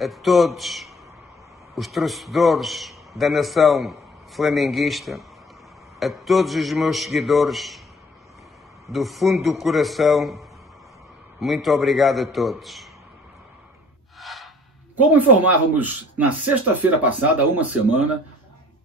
A todos os torcedores da nação flamenguista, a todos os meus seguidores, do fundo do coração, muito obrigado a todos. Como informávamos na sexta-feira passada, há uma semana,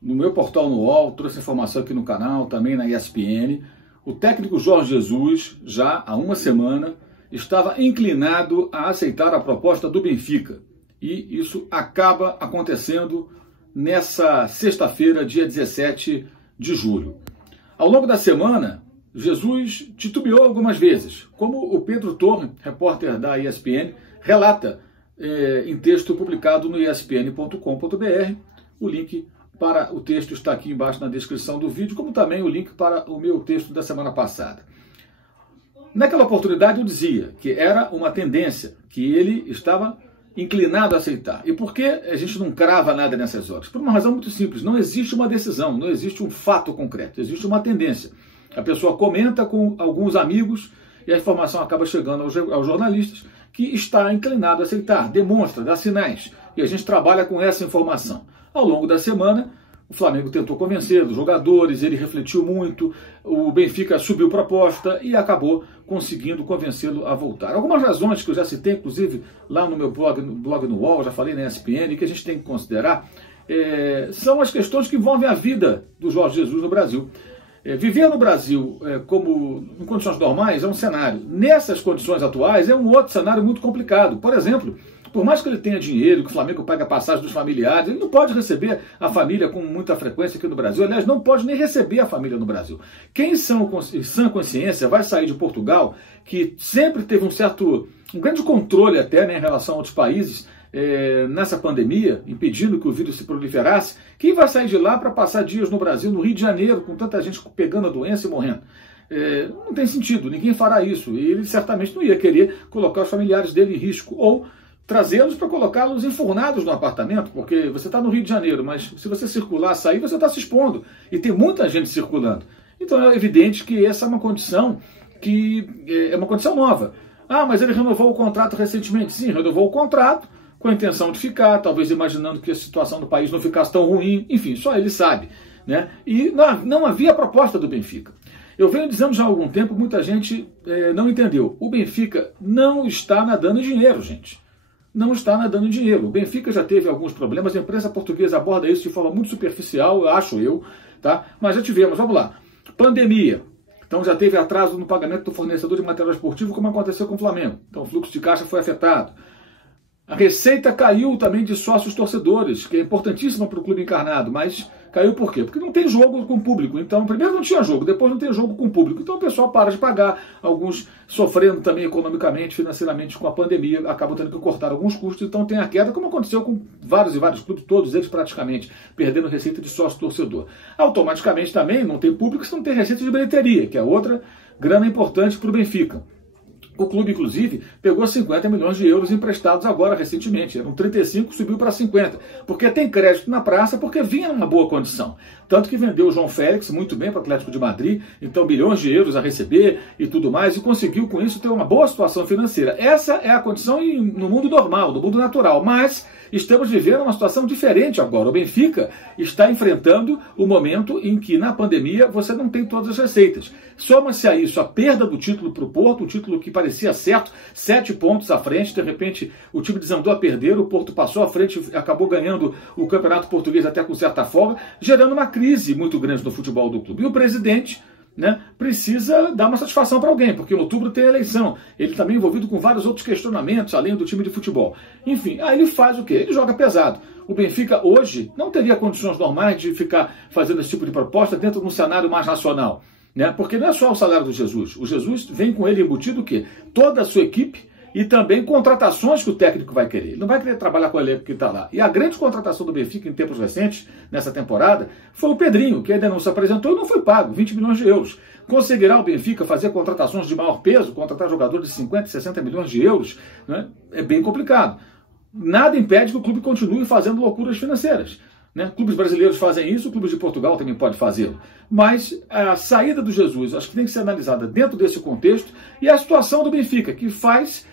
no meu portal no UOL, trouxe informação aqui no canal, também na ESPN, o técnico Jorge Jesus, já há uma semana, estava inclinado a aceitar a proposta do Benfica. E isso acaba acontecendo nessa sexta-feira, dia 17 de julho. Ao longo da semana, Jesus titubeou algumas vezes, como o Pedro Torre, repórter da ESPN, relata em texto publicado no espn.com.br. O link para o texto está aqui embaixo na descrição do vídeo, como também o link para o meu texto da semana passada. Naquela oportunidade eu dizia que era uma tendência, que ele estava inclinado a aceitar. E por que a gente não crava nada nessas horas? Por uma razão muito simples, não existe uma decisão, não existe um fato concreto, existe uma tendência. A pessoa comenta com alguns amigos e a informação acaba chegando aos jornalistas que está inclinado a aceitar, demonstra, dá sinais. E a gente trabalha com essa informação. Ao longo da semana, o Flamengo tentou convencer os jogadores, ele refletiu muito, o Benfica subiu proposta e acabou conseguindo convencê-lo a voltar. Algumas razões que eu já citei, inclusive lá no meu blog no UOL, já falei na ESPN, que a gente tem que considerar, são as questões que envolvem a vida do Jorge Jesus no Brasil. Viver no Brasil como em condições normais é um cenário. Nessas condições atuais é um outro cenário muito complicado. Por exemplo, por mais que ele tenha dinheiro, que o Flamengo pague a passagem dos familiares, ele não pode receber a família com muita frequência aqui no Brasil. Aliás, não pode nem receber a família no Brasil. Quem em sã consciência vai sair de Portugal, que sempre teve um grande controle até, né, em relação a outros países, nessa pandemia, impedindo que o vírus se proliferasse, quem vai sair de lá para passar dias no Brasil, no Rio de Janeiro, com tanta gente pegando a doença e morrendo? Não tem sentido, ninguém fará isso. E ele certamente não ia querer colocar os familiares dele em risco, ou trazê-los para colocá-los enfurnados no apartamento, porque você está no Rio de Janeiro, mas se você circular, sair, você está se expondo. E tem muita gente circulando. Então é evidente que essa é uma condição que é uma condição nova. Ah, mas ele renovou o contrato recentemente. Sim, renovou o contrato com a intenção de ficar, talvez imaginando que a situação do país não ficasse tão ruim. Enfim, só ele sabe, né? E não havia proposta do Benfica. Eu venho dizendo já há algum tempo, muita gente não entendeu. O Benfica não está nadando em dinheiro, gente. Não está nadando em dinheiro. O Benfica já teve alguns problemas, a imprensa portuguesa aborda isso de forma muito superficial, acho eu, tá? Mas já tivemos, vamos lá. Pandemia. Então já teve atraso no pagamento do fornecedor de material esportivo, como aconteceu com o Flamengo. Então o fluxo de caixa foi afetado. A receita caiu também de sócios torcedores, que é importantíssima para o clube encarnado, mas caiu por quê? Porque não tem jogo com público. Então, primeiro não tinha jogo, depois não tem jogo com público. Então o pessoal para de pagar, alguns sofrendo também economicamente, financeiramente com a pandemia, acabam tendo que cortar alguns custos, então tem a queda, como aconteceu com vários e vários clubes, todos eles praticamente, perdendo receita de sócio torcedor. Automaticamente também não tem público se não tem receita de bilheteria, que é outra grana importante para o Benfica. O clube, inclusive, pegou 50 milhões de euros emprestados agora, recentemente. Eram 35, subiu para 50. Porque tem crédito na praça, porque vinha numa boa condição. Tanto que vendeu o João Félix muito bem para o Atlético de Madrid, então milhões de euros a receber e tudo mais, e conseguiu com isso ter uma boa situação financeira. Essa é a condição no mundo normal, no mundo natural. Mas estamos vivendo uma situação diferente agora. O Benfica está enfrentando o momento em que, na pandemia, você não tem todas as receitas. Soma-se a isso a perda do título para o Porto, um título que parecia certo, 7 pontos à frente, de repente o time desandou a perder, o Porto passou à frente, acabou ganhando o Campeonato Português até com certa folga, gerando uma crise muito grande no futebol do clube. E o presidente, né, precisa dar uma satisfação para alguém, porque em outubro tem a eleição. Ele também é envolvido com vários outros questionamentos, além do time de futebol. Enfim, aí ele faz o quê? Ele joga pesado. O Benfica hoje não teria condições normais de ficar fazendo esse tipo de proposta dentro de um cenário mais racional, né? Porque não é só o salário do Jesus. O Jesus vem com ele embutido o quê? Toda a sua equipe e também contratações que o técnico vai querer. Ele não vai querer trabalhar com o elenco que está lá. E a grande contratação do Benfica em tempos recentes, nessa temporada, foi o Pedrinho, que ainda não se apresentou e não foi pago, 20 milhões de euros. Conseguirá o Benfica fazer contratações de maior peso, contratar jogadores de 50, 60 milhões de euros? Né? É bem complicado. Nada impede que o clube continue fazendo loucuras financeiras. né? Clubes brasileiros fazem isso, clubes de Portugal também podem fazê-lo. Mas a saída do Jesus, acho que tem que ser analisada dentro desse contexto, e a situação do Benfica, que faz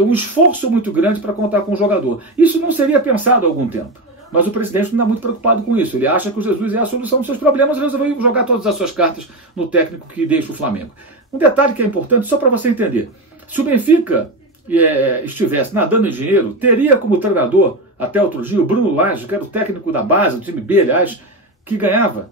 um esforço muito grande para contar com o jogador. Isso não seria pensado há algum tempo. Mas o presidente não está muito preocupado com isso. Ele acha que o Jesus é a solução dos seus problemas e resolveu jogar todas as suas cartas no técnico que deixa o Flamengo. Um detalhe que é importante, só para você entender. Se o Benfica estivesse nadando em dinheiro, teria como treinador, até outro dia, o Bruno Lage, que era o técnico da base, do time B, aliás, que ganhava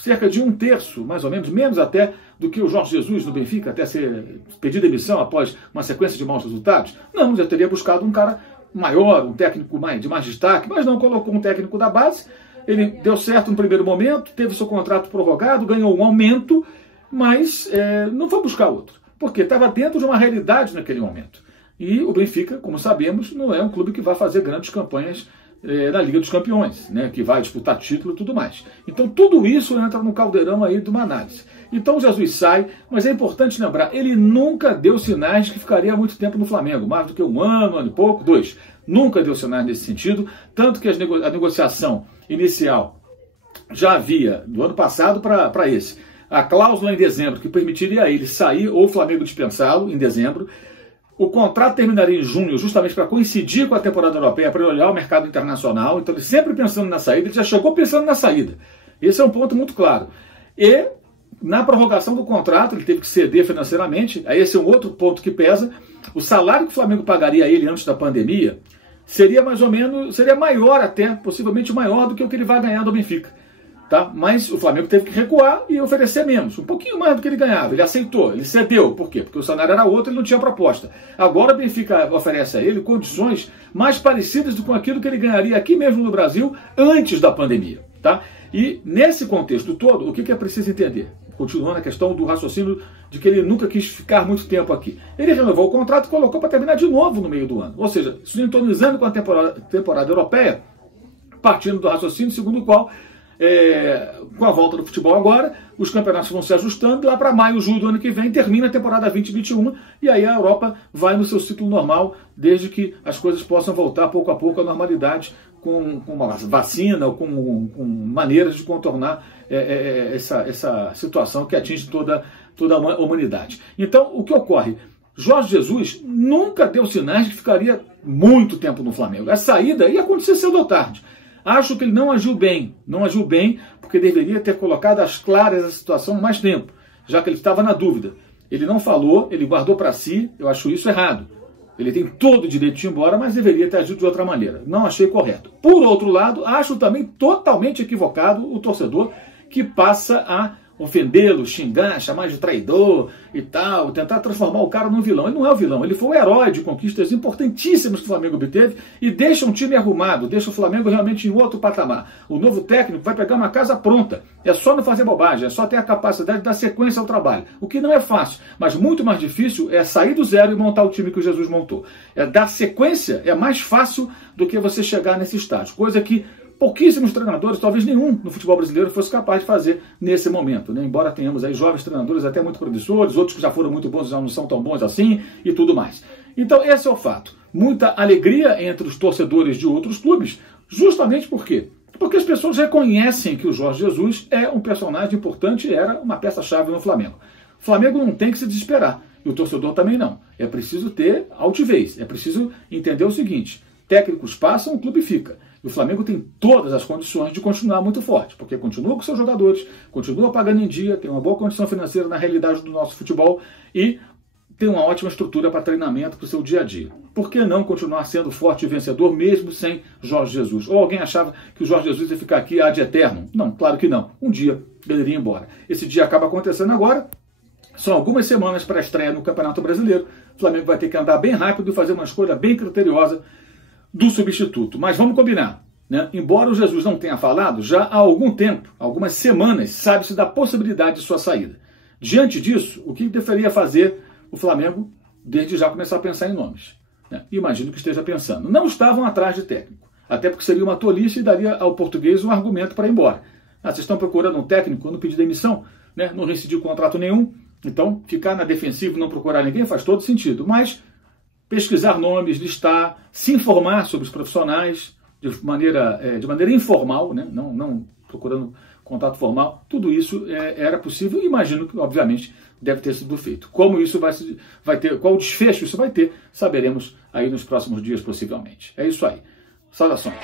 cerca de 1/3, mais ou menos até, do que o Jorge Jesus no Benfica, até ser pedido demissão após uma sequência de maus resultados. Não, já teria buscado um cara maior, um técnico de mais destaque, mas não, colocou um técnico da base. Ele deu certo no primeiro momento, teve seu contrato prorrogado, ganhou um aumento, mas não foi buscar outro, porque estava dentro de uma realidade naquele momento. E o Benfica, como sabemos, não é um clube que vai fazer grandes campanhas na Liga dos Campeões, né, que vai disputar título e tudo mais. Então tudo isso entra no caldeirão aí de uma análise. Então o Jesus sai, mas é importante lembrar, ele nunca deu sinais de que ficaria muito tempo no Flamengo, mais do que um ano e pouco, 2. Nunca deu sinais nesse sentido, tanto que a negociação inicial já havia, do ano passado para esse, a cláusula em dezembro que permitiria a ele sair ou o Flamengo dispensá-lo em dezembro. O contrato terminaria em junho, justamente para coincidir com a temporada europeia, para olhar o mercado internacional. Então ele sempre pensando na saída, ele já chegou pensando na saída. Esse é um ponto muito claro. E na prorrogação do contrato, ele teve que ceder financeiramente. Aí esse é um outro ponto que pesa. O salário que o Flamengo pagaria a ele antes da pandemia seria mais ou menos, seria maior até, possivelmente maior do que o que ele vai ganhar do Benfica. Tá? Mas o Flamengo teve que recuar e oferecer menos, um pouquinho mais do que ele ganhava. Ele aceitou, ele cedeu. Por quê? Porque o salário era outro e ele não tinha proposta. Agora o Benfica oferece a ele condições mais parecidas com aquilo que ele ganharia aqui mesmo no Brasil antes da pandemia. Tá? E nesse contexto todo, o que é preciso entender? Continuando a questão do raciocínio de que ele nunca quis ficar muito tempo aqui. Ele renovou o contrato e colocou para terminar de novo no meio do ano. Ou seja, sintonizando com a temporada europeia, partindo do raciocínio segundo o qual, com a volta do futebol agora, os campeonatos vão se ajustando, lá para maio, julho do ano que vem, termina a temporada 2021, e aí a Europa vai no seu ciclo normal, desde que as coisas possam voltar pouco a pouco à normalidade, com uma vacina ou com maneiras de contornar essa situação que atinge toda a humanidade. Então, o que ocorre? Jorge Jesus nunca deu sinais de que ficaria muito tempo no Flamengo. A saída ia acontecer cedo ou tarde. Acho que ele não agiu bem porque deveria ter colocado às claras a situação mais tempo, já que ele estava na dúvida. Ele não falou, ele guardou para si, eu acho isso errado. Ele tem todo o direito de ir embora, mas deveria ter agido de outra maneira. Não achei correto. Por outro lado, acho também totalmente equivocado o torcedor que passa a ofendê-lo, xingar, chamar de traidor e tal, tentar transformar o cara num vilão. Ele não é o vilão, ele foi o herói de conquistas importantíssimas que o Flamengo obteve e deixa um time arrumado, deixa o Flamengo realmente em outro patamar. O novo técnico vai pegar uma casa pronta, é só não fazer bobagem, é só ter a capacidade de dar sequência ao trabalho, o que não é fácil, mas muito mais difícil é sair do zero e montar o time que o Jesus montou. Dar sequência é mais fácil do que você chegar nesse estágio, coisa que pouquíssimos treinadores, talvez nenhum no futebol brasileiro fosse capaz de fazer nesse momento, né? Embora tenhamos aí jovens treinadores até muito promissores, outros que já foram muito bons já não são tão bons assim e tudo mais. Então esse é o fato. Muita alegria entre os torcedores de outros clubes, justamente por quê? Porque as pessoas reconhecem que o Jorge Jesus é um personagem importante e era uma peça-chave no Flamengo. O Flamengo não tem que se desesperar, e o torcedor também não. É preciso ter altivez, é preciso entender o seguinte, técnicos passam, o clube fica. E o Flamengo tem todas as condições de continuar muito forte, porque continua com seus jogadores, continua pagando em dia, tem uma boa condição financeira na realidade do nosso futebol e tem uma ótima estrutura para treinamento para o seu dia a dia. Por que não continuar sendo forte e vencedor mesmo sem Jorge Jesus? Ou alguém achava que o Jorge Jesus ia ficar aqui ad eterno? Não, claro que não. Um dia ele iria embora. Esse dia acaba acontecendo agora. São algumas semanas para a estreia no Campeonato Brasileiro. O Flamengo vai ter que andar bem rápido e fazer uma escolha bem criteriosa do substituto. Mas vamos combinar, né? Embora o Jesus não tenha falado, já há algum tempo, algumas semanas, sabe-se da possibilidade de sua saída. Diante disso, o que deveria fazer o Flamengo desde já começar a pensar em nomes? Né? Imagino que esteja pensando. Não estavam atrás de técnico, até porque seria uma tolice e daria ao português um argumento para ir embora. Vocês estão procurando um técnico quando pedir demissão, né? Não rescindiu contrato nenhum, então ficar na defensiva e não procurar ninguém faz todo sentido. Mas pesquisar nomes, listar, se informar sobre os profissionais, de maneira informal, né? Não procurando contato formal, tudo isso era possível e imagino que, obviamente, deve ter sido feito. Como isso vai ter, qual desfecho isso vai ter, saberemos aí nos próximos dias, possivelmente. É isso aí. Saudações.